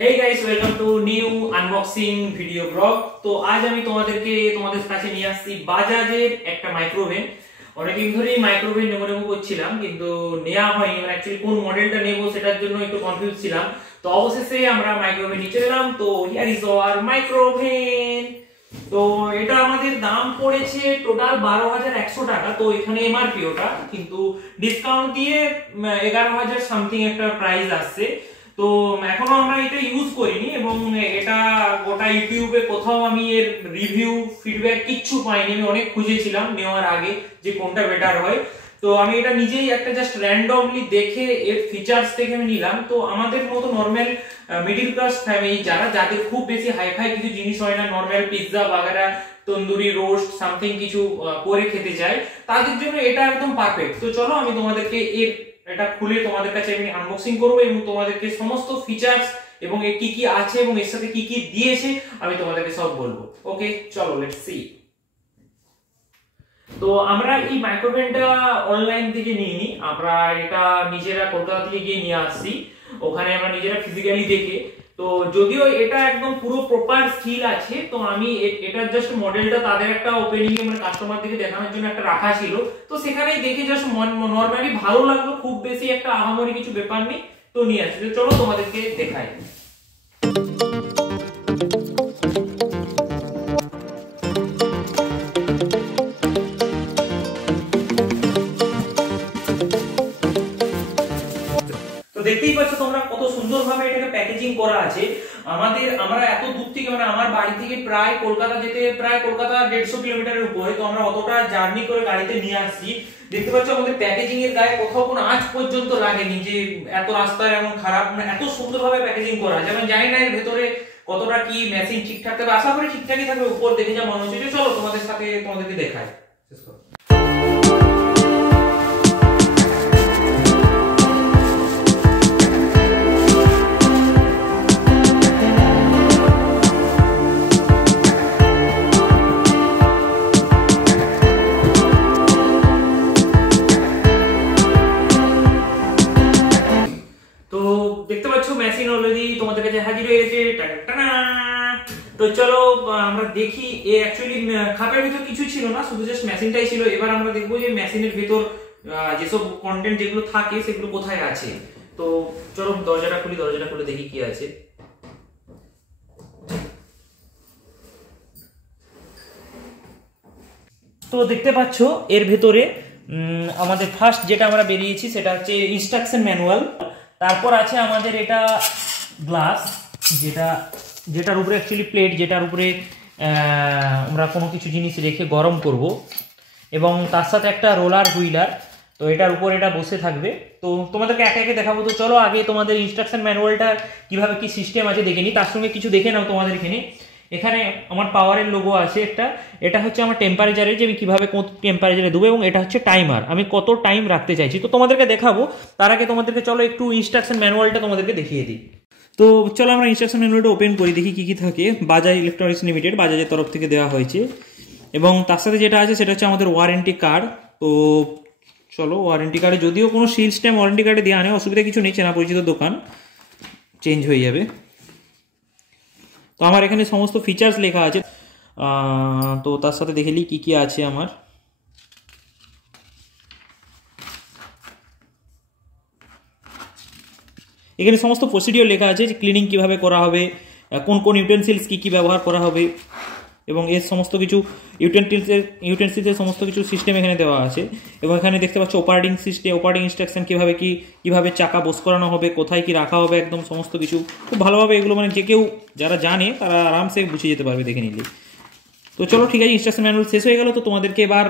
Hey guys, welcome to new unboxing video blog। তো আজ আমি তোমাদের কাছে নিয়ে আসছি বাজাজের একটা মাইক্রোওভেন। অনেকদিন ধরেই মাইক্রোওভেন নেবো করছিলাম, কিন্তু নেওয়া হয়নি। মানে অ্যাকচুয়ালি কোন মডেলটা নেব সেটার জন্য একটু কনফিউজ ছিলাম। তো অবশেষে আমরা মাইক্রোওভেন নিয়ে চলে এলাম। তো হিয়ার ইজ আওয়ার মাইক্রোওভেন। তো এটা আমাদের দাম পড়েছে টোটাল 12,100 টাকা। তো এখানে এমআরপি ওটা, কিন্তু ডিসকাউন্ট দিয়ে 11,000 সামথিং একটা প্রাইস আসছে। তো এখনো আমরা এটা ইউজ করিনি এবং এটা গোটা ইউটিউবে কোথাও আমি এর রিভিউ ফিডব্যাক কিচ্ছু পাইনি। আমি অনেক খুঁজেছিলাম নেওয়ার আগে যে কোনটা বেটার হয়। তো আমি এটা নিজেই একটা জাস্ট র্যান্ডমলি দেখে এর ফিচার্স দেখে আমি নিলাম। তো আমাদের মতো নর্মাল মিডিল ক্লাস ফ্যামিলি যাদের খুব বেশি হাইফাই কিছু জিনিস হয় না, নর্মাল পিৎজা বাগারা তন্দুরি রোস্ট সামথিং কিছু করে খেতে চাই, তাদের জন্য এটা একদম পারফেক্ট। তো চলো আমি তোমাদেরকে এটা খুলে তোমাদের কাছে আমি আনবক্সিং করব এবং তোমাদেরকে সমস্ত ফিচার্স এবং এর কি কি আছে এবং এর সাথে কি কি দিয়েছে আমি তোমাদেরকে সব বলবো। ওকে চলো লেটস সি। তো আমরা এই মাইক্রোওভেনটা অনলাইন থেকে নিইনি, আমরা এটা নিজেরা কলকাতা থেকে গিয়ে নিয়ে আসছি। ওখানে আমরা নিজেরা ফিজিক্যালি দেখে, তো যদিও এটা একদম পুরো প্রপার স্টিল আছে, তো আমি এটা জাস্ট মডেলটা তাদের একটা ওপেনিং এ মানে কাস্টমারদেরকে দেখানোর জন্য একটা রাখা ছিল। তো সেখানেই দেখে জাস্ট নরমালি ভালো লাগলো, খুব বেশি একটা আহামরি কিছু ব্যাপার নেই। তো নিয়ে আসছি, চলো তোমাদেরকে দেখাই। দেখতেই পাচ্ছ তোমরা কত সুন্দরভাবে এটাকে প্যাকেজিং করা আছে। আমরা এত দূর থেকে, মানে আমার বাড়ি থেকে প্রায় কলকাতা 150 কিলোমিটারের উপরে, তো আমরা অতটা জার্নি করে গাড়িতে নিয়ে আসছি। দেখতে পাচ্ছ আমাদের প্যাকেজিং এর গায়ে কোথাও কোনো আঁচ পর্যন্ত লাগেনি যে এত রাস্তায় এমন খারাপ, মানে এত সুন্দরভাবে প্যাকেজিং করা আছে। আমি জানি না এর ভেতরে কতটা কি মেশিন ঠিকঠাক থাকবে, আশা করি ঠিকঠাকই থাকবে। উপর দেখে যা মনে হচ্ছে, চলো তোমাদেরকে দেখাই। দেখতে পাচ্ছ মেশিন অলরেডি তোমাদের কাছে হাজির হয়ে গেছে। তো চলো আমরা দেখি। অ্যাকচুয়ালি খাপের ভিতর কিছু ছিল না, শুধু জাস্ট মেশিনটাই ছিল। এবার আমরা দেখবো যে মেশিনের ভিতর যেসব কন্টেন্ট যেগুলো থাকে সেগুলো কোথায় আছে। তো চলো দরজাটা খুলে দেখি কি আছে। তো দেখতে পাচ্ছ এর ভেতরে আমাদের ফার্স্ট যেটা আমরা বেরিয়েছি সেটা হচ্ছে ইনস্ট্রাকশন ম্যানুয়াল। তারপর আছে আমাদের এটা গ্লাস, যেটার উপরে অ্যাকচুয়ালি প্লেট, যেটার উপরে আমরা কোনো কিছু জিনিস রেখে গরম করব, এবং তার সাথে একটা রোলার হুইলার। তো এটার উপর এটা বসে থাকবে। তো তোমাদেরকে একে একে দেখাবো। তো চলো আগে তোমাদের ইনস্ট্রাকশন ম্যানুয়ালটা কিভাবে কি সিস্টেম আছে দেখে নিই, তার সঙ্গে কিছু দেখে নাও তোমাদের এখানে আমার পাওয়ারের লোগো আছে একটা। এটা হচ্ছে আমার টেম্পারেচারের, যে আমি কিভাবে কোন টেম্পারেচারে দেবো, এবং এটা হচ্ছে টাইমার, আমি কত টাইম রাখতে চাইছি। তো তোমাদেরকে দেখাবো, তার আগে তোমাদেরকে চলো একটু ইনস্ট্রাকশন ম্যানুয়ালটা তোমাদেরকে দেখিয়ে দিই। তো চলো আমরা ইনস্ট্রাকশন ম্যানুয়ালটা ওপেন করি, দেখি কি কি থাকে। বাজাজ ইলেকট্রনিক্স লিমিটেড, বাজাজের তরফ থেকে দেওয়া হয়েছে, এবং তার সাথে যেটা আছে সেটা হচ্ছে আমাদের ওয়ারেন্টি কার্ড। তো চলো ওয়ারেন্টি কার্ডে, যদিও কোনো সিলস টাইম ওয়ারেন্টি কার্ডে দেওয়া নেই, অসুবিধা কিছু নেই, চেনা পরিচিত দোকান, চেঞ্জ হয়ে যাবে। তো আমার এখানে সমস্ত ফিচার্স লেখা আছে। তো তার সাথে দেখে নিই কি কি আছে আমার। এখানে সমস্ত প্রসিডিওর লেখা আছে, যে ক্লিনিং কিভাবে করা হবে, কোন কোন ইউটেন্সিলস কি ব্যবহার করা হবে, এবং এর সমস্ত কিছু ইউটেন্সিলসের সমস্ত কিছু সিস্টেম এখানে দেওয়া আছে। এবং এখানে দেখতে পাচ্ছ অপারেটিং ইনস্ট্রাকশন, কিভাবে চাকা বস করানো হবে, কোথায় কি রাখা হবে, একদম সমস্ত কিছু খুব ভালোভাবে এগুলো, মানে যে কেউ যারা জানে তারা আরামসে বুঝে যেতে পারবে দেখে নিলে। তো চলো ঠিক আছে, ইনস্ট্রাকশন ম্যানুয়াল শেষ হয়ে গেল। তো তোমাদেরকে এবার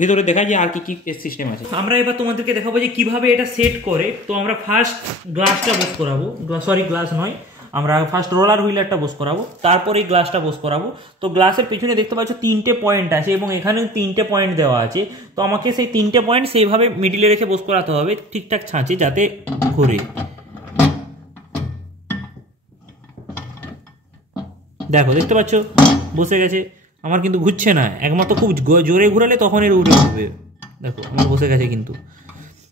ভিতরে দেখাই যে আর কি কি সিস্টেম আছে। আমরা এবার তোমাদেরকে দেখাবো যে কিভাবে এটা সেট করে। তো আমরা ফার্স্ট গ্লাসটা বস করাবো, গ্লাস নয়, আমরা ফার্স্ট রোলার হুইলারটা বস করাবো, তারপর এই গ্লাসটা বস করাবো। তো গ্লাসের পিছনে দেখতে পাচ্ছ 3টে পয়েন্ট আছে, এবং এখানেও 3টে পয়েন্ট দেওয়া আছে। তো আমাকে সেই 3টে পয়েন্ট সেইভাবে মিডিলে রেখে বস করাতে হবে, ঠিকঠাক ছাঁচে, যাতে ঘুরে। দেখো দেখতে পাচ্ছ বসে গেছে, আমার কিন্তু ঘুরছে না, একমাত্র খুব জোরে ঘুরালে তখন এর উড়ে উঠবে। দেখো আমার বসে গেছে কিন্তু।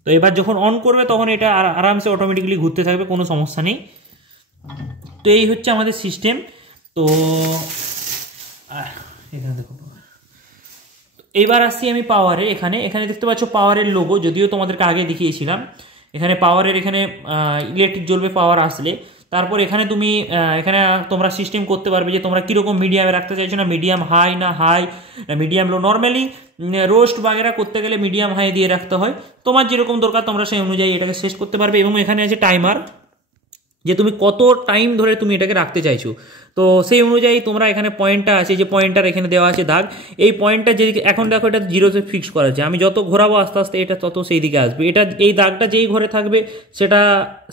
তো এবার যখন অন করবে তখন এটা আরামসে অটোমেটিক্যালি ঘুরতে থাকবে, কোনো সমস্যা নেই। এই হচ্ছে আমাদের সিস্টেম। তো এখানে দেখো, এবার আসছি আমি পাওয়ারে। এখানে দেখতে পাচ্ছ পাওয়ারের লোগো, যদিও তোমাদেরকে আগে দেখিয়েছিলাম। এখানে পাওয়ারের এখানে ইলেকট্রিক জ্বলবে পাওয়ার আসলে। তারপর এখানে তুমি এখানে তোমরা সিস্টেম করতে পারবে যে তোমরা কীরকম মিডিয়ামে রাখতে চাইছো, না মিডিয়াম হাই না মিডিয়াম লো। নর্মালি রোস্ট বাগেরা করতে গেলে মিডিয়াম হাই দিয়ে রাখতে হয়, তোমার যেরকম দরকার তোমরা সেই অনুযায়ী এটাকে সেট করতে পারবে। এবং এখানে আছে টাইমার, যে তুমি কত টাইম ধরে তুমি এটাকে রাখতে চাইছো। তো সেই অনুযায়ী তোমরা এখানে পয়েন্টটা আছে, যে পয়েন্টার এখানে দেওয়া আছে দাগ, এই পয়েন্টটা যেদিকে এখন দেখো এটা জিরোতে ফিক্স করা আছে, আমি যত ঘোরাবো আস্তে আস্তে এটা তত সেই দিকে আসবে। এটা এই দাগটা যেই ঘরে থাকবে সেটা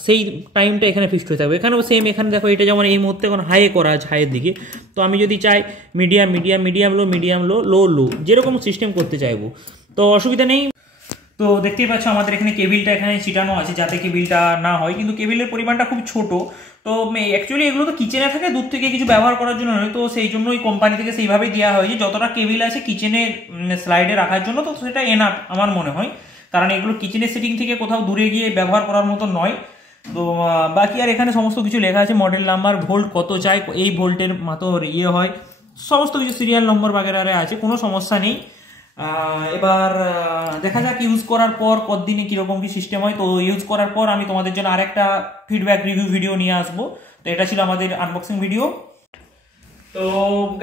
সেই টাইমটা এখানে ফিক্সড হয়ে থাকবে। এখানেও সেম, এখানে দেখো এটা যেমন এই মুহূর্তে এখন হাইয়ে করা আছে, হাইয়ের দিকে। তো আমি যদি চাই medium medium medium low medium low low low, যেরকম সিস্টেম করতে চাইবো তো অসুবিধা নেই। তো দেখতেই পাচ্ছ আমাদের এখানে কেবিলটা এখানে ছিটানো আছে যাতে কেবিলটা না হয়, কিন্তু কেবিলের পরিমাণটা খুব ছোট। তো অ্যাকচুয়ালি এগুলো তো কিচেনে থাকে, দূর থেকে কিছু ব্যবহার করার জন্য নয়। তো সেই জন্যই কোম্পানি থেকে সেইভাবেই দেওয়া হয় যে যতটা কেবিল আছে কিচেনে স্লাইডে রাখার জন্য, তো সেটা এনাফ আমার মনে হয়। কারণ এগুলো কিচেনের সেটিং থেকে কোথাও দূরে গিয়ে ব্যবহার করার মতো নয়। তো বাকি আর এখানে সমস্ত কিছু লেখা আছে, মডেল নাম্বার, ভোল্ট কত চাই, এই ভোল্টের মতো হয়, সমস্ত কিছু সিরিয়াল নম্বর বাগেরারে আছে, কোনো সমস্যা নেই। এবার দেখা যাক ইউজ করার পর কতদিনে কিরকম কি সিস্টেম হয়। তো ইউজ করার পর আমি তোমাদের জন্য আরেকটা ফিডব্যাক রিভিউ ভিডিও নিয়ে আসবো। তো এটা ছিল আমাদের আনবক্সিং ভিডিও। তো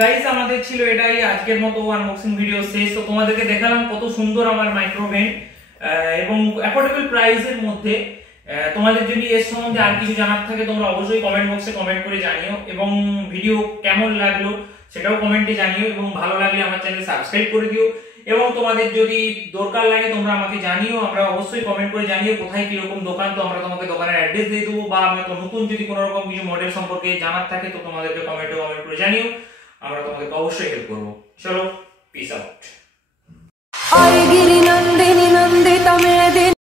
গাইস আমাদের ছিল এটাই, আজকের মতো আনবক্সিং ভিডিও শেষ। তো তোমাদেরকে দেখালাম কত সুন্দর আমার মাইক্রোওভেন এবং অ্যাফোর্ডেবল প্রাইসের মধ্যে। তোমাদের যদি এর সম্বন্ধে আর কিছু জানার থাকে তোমরা অবশ্যই কমেন্ট বক্সে কমেন্ট করে জানিও, এবং ভিডিও কেমন লাগলো সেটাও কমেন্টে জানিও, এবং ভালো লাগলে আমার চ্যানেল সাবস্ক্রাইব করে দিও। এবং তোমাদের যদি দরকার লাগে তোমরা আমাকে জানিও, আমরা অবশ্যই কমেন্ট করে জানিও কোথায় কিরকম দোকান, তো আমরা তোমাকে দোকানের অ্যাড্রেস দিয়ে দেবো। বা আমরা তো নতুন যদি কোনো রকম কিছু মডেল সম্পর্কে জানার থাকে তো তোমাদেরকে কমেন্ট করে জানিও, আমরা তোমাদেরকে অবশ্যই হেল্প করবো। চলো, পিস আউট।